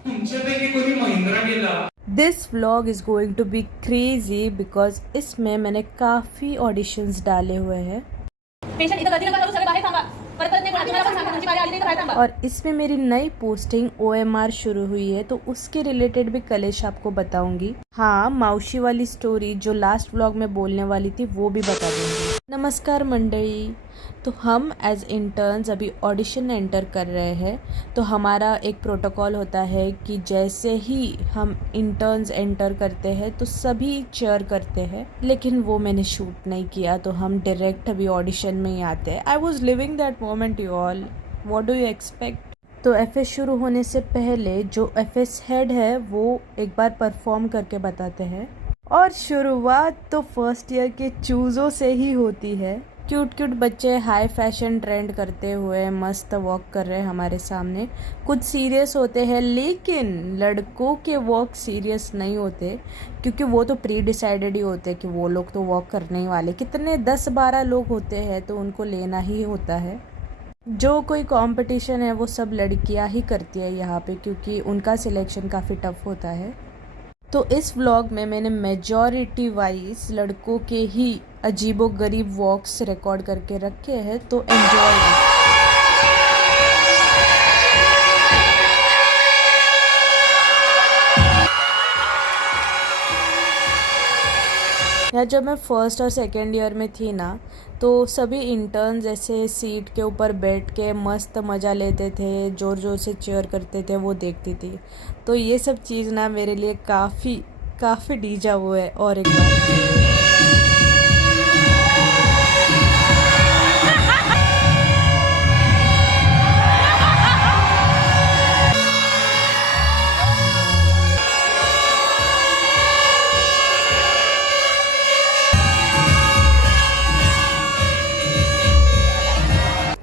तुमच्यापैकी कोणी महिंद्रा गेला? This vlog is going to be crazy because इसमें मैंने काफ़ी ऑडिशंस डाले हुए हैं पेशंट इथं गर्दी नका करू, सगळे बाहेर थांबा. परत परत नाही बोला, तुम्हाला पण सांगतो तुमची बारी आली नाही तर बाहेर थांबा. और इसमें मेरी नई पोस्टिंग OMR शुरू हुई है तो उसके रिलेटेड भी कलेश आपको बताऊंगी। हाँ, माउशी वाली स्टोरी जो लास्ट व्लॉग में बोलने वाली थी वो भी बता दूंगी। नमस्कार मंडली, तो हम एज इंटर्न्स अभी ऑडिशन एंटर कर रहे हैं। तो हमारा एक प्रोटोकॉल होता है कि जैसे ही हम इंटर्न्स एंटर करते हैं तो सभी चेयर करते हैं, लेकिन वो मैंने शूट नहीं किया तो हम डायरेक्ट अभी ऑडिशन में ही आते हैं। I was living that moment you all, what do you expect. तो FS शुरू होने से पहले जो FS हेड है वो एक बार परफॉर्म करके बताते हैं और शुरुआत तो फर्स्ट ईयर के चूज़ों से ही होती है। क्यूट क्यूट बच्चे हाई फैशन ट्रेंड करते हुए मस्त वॉक कर रहे हैं हमारे सामने। कुछ सीरियस होते हैं लेकिन लड़कों के वॉक सीरियस नहीं होते क्योंकि वो तो प्री डिसाइडेड ही होते कि वो लोग तो वॉक करने ही वाले। कितने 10-12 लोग होते हैं तो उनको लेना ही होता है। जो कोई कंपटीशन है वो सब लड़कियां ही करती है यहाँ पे क्योंकि उनका सिलेक्शन काफ़ी टफ होता है। तो इस व्लॉग में मैंने मेजॉरिटी वाइज लड़कों के ही अजीबो गरीब वॉक्स रिकॉर्ड करके रखे हैं, तो एंजॉय। या जब मैं फर्स्ट और सेकेंड ईयर में थी ना तो सभी इंटर्न्स ऐसे सीट के ऊपर बैठ के मस्त मज़ा लेते थे, ज़ोर ज़ोर से चेयर करते थे, वो देखती थी। तो ये सब चीज़ ना मेरे लिए काफ़ी डीजा हुआ है। और एक बार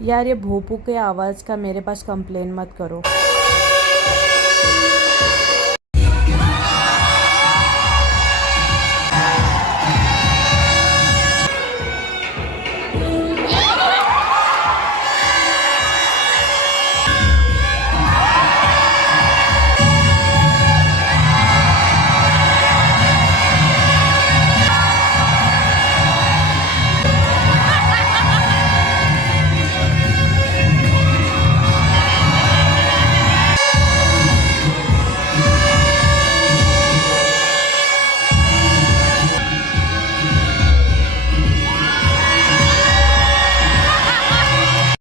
यार, ये भोपू के आवाज़ का मेरे पास कंप्लेन मत करो।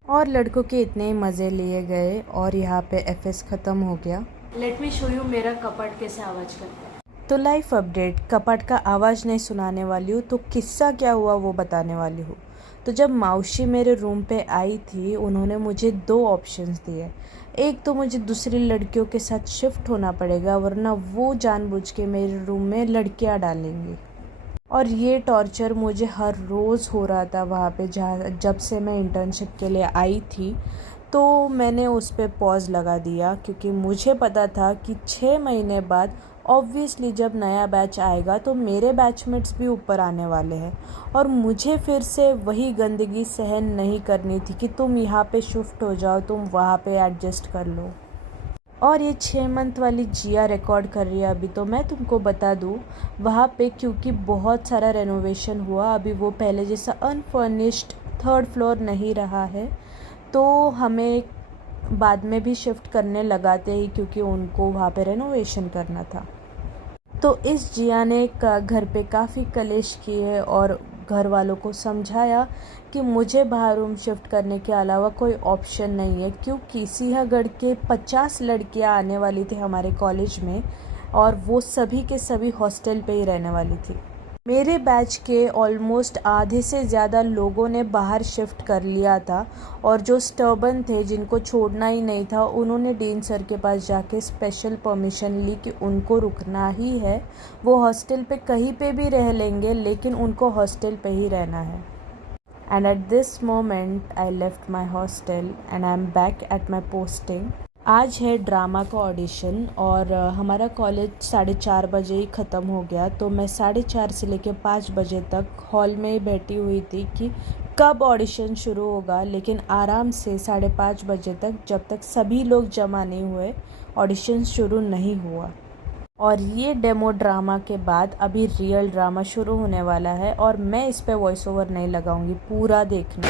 और लड़कों के इतने ही मज़े लिए गए और यहाँ पे FS ख़त्म हो गया। लेट मी शो यू मेरा कपट कैसे आवाज़ करता है। तो लाइफ अपडेट, कपट का आवाज़ नहीं सुनाने वाली हूँ, तो किस्सा क्या हुआ वो बताने वाली हूँ। तो जब माउशी मेरे रूम पे आई थी उन्होंने मुझे 2 ऑप्शंस दिए। एक तो मुझे दूसरी लड़कियों के साथ शिफ्ट होना पड़ेगा वरना वो जानबूझ के मेरे रूम में लड़कियाँ डालेंगी। और ये टॉर्चर मुझे हर रोज़ हो रहा था वहाँ पे जब से मैं इंटर्नशिप के लिए आई थी। तो मैंने उस पर पॉज लगा दिया क्योंकि मुझे पता था कि 6 महीने बाद ऑब्वियसली जब नया बैच आएगा तो मेरे बैचमेट्स भी ऊपर आने वाले हैं और मुझे फिर से वही गंदगी सहन नहीं करनी थी कि तुम यहाँ पे शिफ्ट हो जाओ, तुम वहाँ पे एडजस्ट कर लो। और ये 6 मंथ वाली जिया रिकॉर्ड कर रही है अभी। तो मैं तुमको बता दूँ वहाँ पे क्योंकि बहुत सारा रेनोवेशन हुआ, अभी वो पहले जैसा अनफर्निश्ड 3rd फ्लोर नहीं रहा है। तो हमें बाद में भी शिफ्ट करने लगाते ही क्योंकि उनको वहाँ पे रेनोवेशन करना था। तो इस जिया ने घर पे काफ़ी कलेश किए और घर वालों को समझाया कि मुझे बाहर रूम शिफ्ट करने के अलावा कोई ऑप्शन नहीं है क्योंकि सिंहगढ़ के 50 लड़कियां आने वाली थी हमारे कॉलेज में और वो सभी के सभी हॉस्टल पे ही रहने वाली थी। मेरे बैच के ऑलमोस्ट आधे से ज़्यादा लोगों ने बाहर शिफ्ट कर लिया था और जो स्टर्बन थे जिनको छोड़ना ही नहीं था उन्होंने डीन सर के पास जाके स्पेशल परमिशन ली कि उनको रुकना ही है। वो हॉस्टल पे कहीं पे भी रह लेंगे लेकिन उनको हॉस्टल पे ही रहना है। And at this moment I left my hostel and I am back at my posting. आज है ड्रामा का ऑडिशन और हमारा कॉलेज 4:30 बजे ही ख़त्म हो गया। तो मैं 4:30 से लेकर 5 बजे तक हॉल में ही बैठी हुई थी कि कब ऑडिशन शुरू होगा, लेकिन आराम से 5:30 बजे तक, जब तक सभी लोग जमा नहीं हुए, ऑडिशन शुरू नहीं हुआ। और ये डेमो ड्रामा के बाद अभी रियल ड्रामा शुरू होने वाला है और मैं इस पे वॉइस ओवर नहीं लगाऊंगी, पूरा देखना।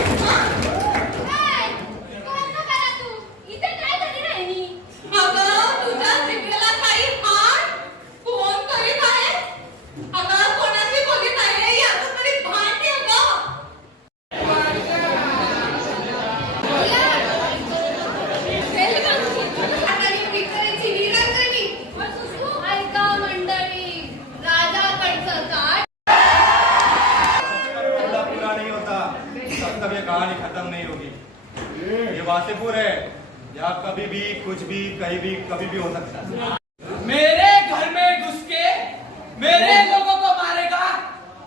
कहानी खत्म नहीं होगी। ये वासेपुर है, यहाँ कभी भी कुछ भी कहीं भी कभी भी हो सकता है। मेरे घर में घुस के मेरे लोगों को मारेगा,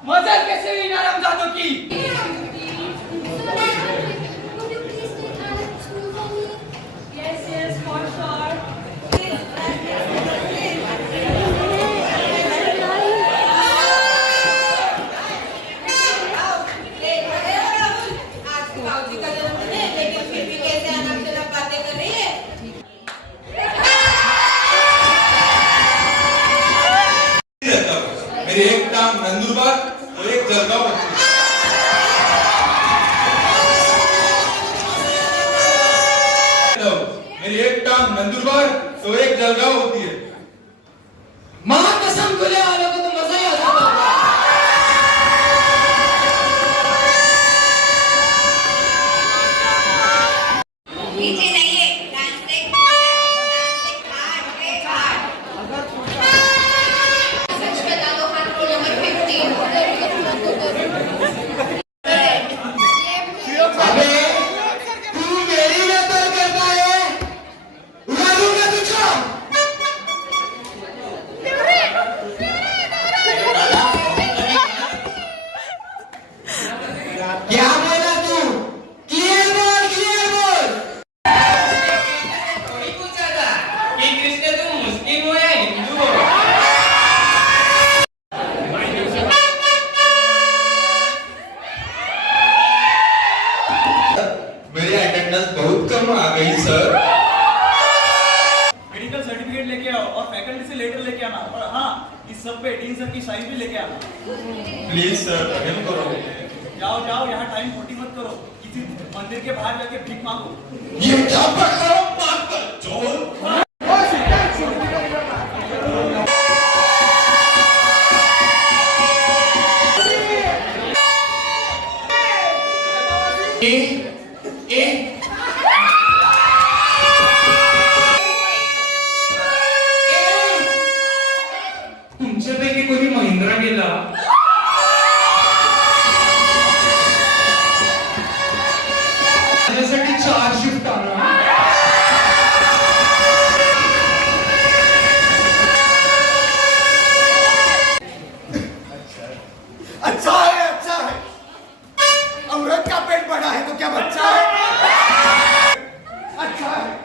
मदद कैसे हुई नारामजादों की? Yes, for sure. मेरी एक टांग नंदुरबार और एक जलगांव होती है। मेरी एक टांग नंदुरबार तो एक जलगांव होती है। महाकसम खुले वालों को तो मजा ही आता होगा। पीछे नहीं है, डांस ब्रेक सच बता दो, कंट्रोल नंबर 15। अबे तू मेरी नजर करता है, उड़ा दूंगा तुझको। क्या बोला तू? क्लियर बोल, क्लियर बोल। थोड़ी पूछा था कि कृष्ण तुम मुस्लिम हो या हिंदू हो? मेरी अटेंडेंस बहुत कम आ गई सर। मेडिकल सर्टिफिकेट लेके आओ और फैकल्टी से लेटर लेके आना, और हाँ इस सब पे डीन सर की साइन भी लेके आना। प्लीज सर हेल्प करो। जाओ जाओ, यहाँ टाइम खोटी मत करो, किसी मंदिर के बाहर जाके भीख मांगो। ये क्या पकड़ो बात कर चोर। तुमच्यापैकी कोणी महिंद्रा गेला? माझ्यासाठी 4 शिफ्ट आणा। अच्छा है, अच्छा है। औरत का पेट बड़ा है तो क्या बच्चा है? अच्छा है।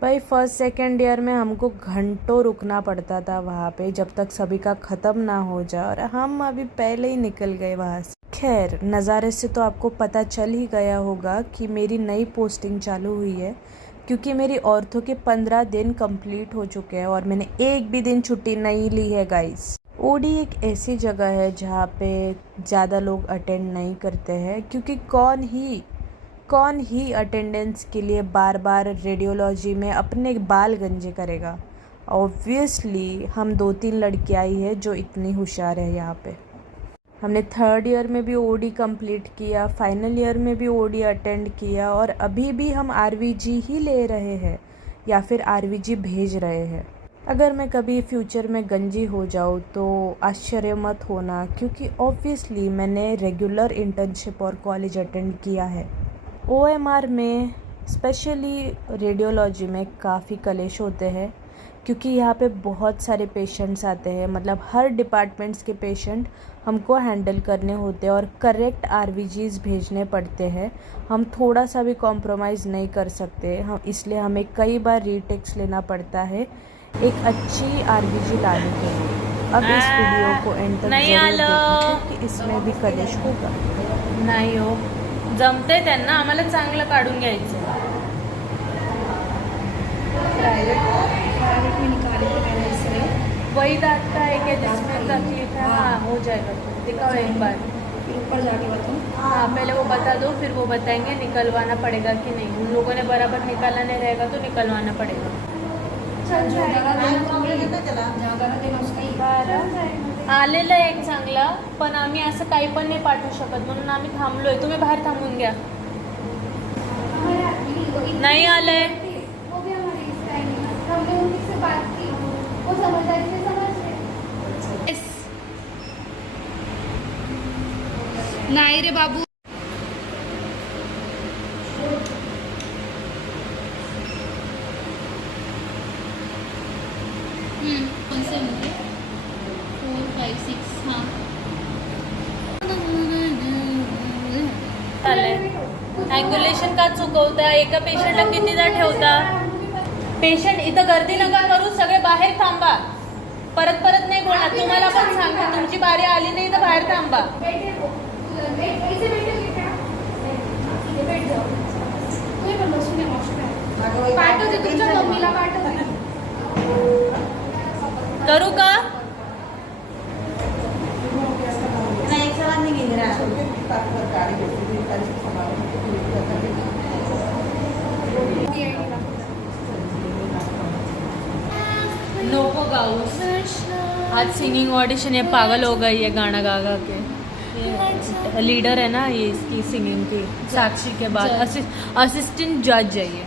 भाई फर्स्ट सेकेंड ईयर में हमको घंटों रुकना पड़ता था वहाँ पे, जब तक सभी का ख़त्म ना हो जाए, और हम अभी पहले ही निकल गए वहाँ से। खैर, नज़ारे से तो आपको पता चल ही गया होगा कि मेरी नई पोस्टिंग चालू हुई है, क्योंकि मेरी ऑर्थो के 15 दिन कंप्लीट हो चुके हैं और मैंने एक भी दिन छुट्टी नहीं ली है गाइस। ओडी एक ऐसी जगह है जहाँ पे ज़्यादा लोग अटेंड नहीं करते हैं, क्योंकि कौन ही अटेंडेंस के लिए बार बार रेडियोलॉजी में अपने बाल गंजे करेगा। ऑब्वियसली हम 2-3 लड़कियाँ आई है जो इतनी होशियार है यहाँ पे। हमने 3rd ईयर में भी ओडी कंप्लीट किया, फाइनल ईयर में भी ओडी अटेंड किया, और अभी भी हम आरवीजी ही ले रहे हैं या फिर आरवीजी भेज रहे हैं। अगर मैं कभी फ्यूचर में गंजी हो जाऊँ तो आश्चर्य मत होना, क्योंकि ऑब्वियसली मैंने रेगुलर इंटर्नशिप और कॉलेज अटेंड किया है। ओएमआर में स्पेशली रेडियोलॉजी में काफ़ी कलेश होते हैं, क्योंकि यहाँ पे बहुत सारे पेशेंट्स आते हैं, मतलब हर डिपार्टमेंट्स के पेशेंट हमको हैंडल करने होते हैं और करेक्ट आरवीजीज़ भेजने पड़ते हैं। हम थोड़ा सा भी कॉम्प्रोमाइज़ नहीं कर सकते, हम इसलिए हमें कई बार रीटेक्स लेना पड़ता है एक अच्छी आरवीजी लाने के लिए। अब इस वीडियो को एंड तक नाही जरूर आलं. देखें क्योंकि इसमें भी कलेश होगा. नाही हो, जमतंय त्यांना, आम्हाला चांगलं काढून घ्यायचं. वही डांटता है कि जिसमें तकलीफ है. हाँ, हो जाएगा. दिखाओ एक बार. फिर ऊपर जाके बताऊँ. हाँ, पहले वो बता दो, फिर वो बताएंगे निकलवाना पड़ेगा कि नहीं. उन लोगों ने बराबर निकाला नहीं रहेगा तो निकलवाना पड़ेगा. आलेलं आहे एक चांगला, पण आम्ही असं काही पण नाही पाठवू शकत, म्हणून आम्ही थांबलोय. तुम्ही बाहेर थांबून घ्या. नाही आलंय. वो भी हमारे इस टाइम हमने उनसे बात की, वो समझदारी से समझ रहे. नाही रे बाबू. कौन से होंगे? 4, 5, 6. हाँ. अँग्युलेशन का चुकवता? एका पेशंटला कितीदा ठेवता? पेशंट इथं गर्दी नका करू, सगळे बाहेर थांबा. परत परत नाही बोलणार. तुम्हाला पण सांगते, तुमची बारी आली नाही तर बाहेर थांबा. ऐसे बैठे क्या? इथे बैठ जाओ. तुम्ही पण बसून या मावशी. पाठवते तुमच्या मम्मीला पाठवते. करू का? नको गाऊ. आज सिंगिंग ऑडिशन, ये पागल हो गई है गाना गा गा के. लीडर है ना ये इसकी सिंगिंग की, साक्षी के बाद असिस्टेंट जज है ये.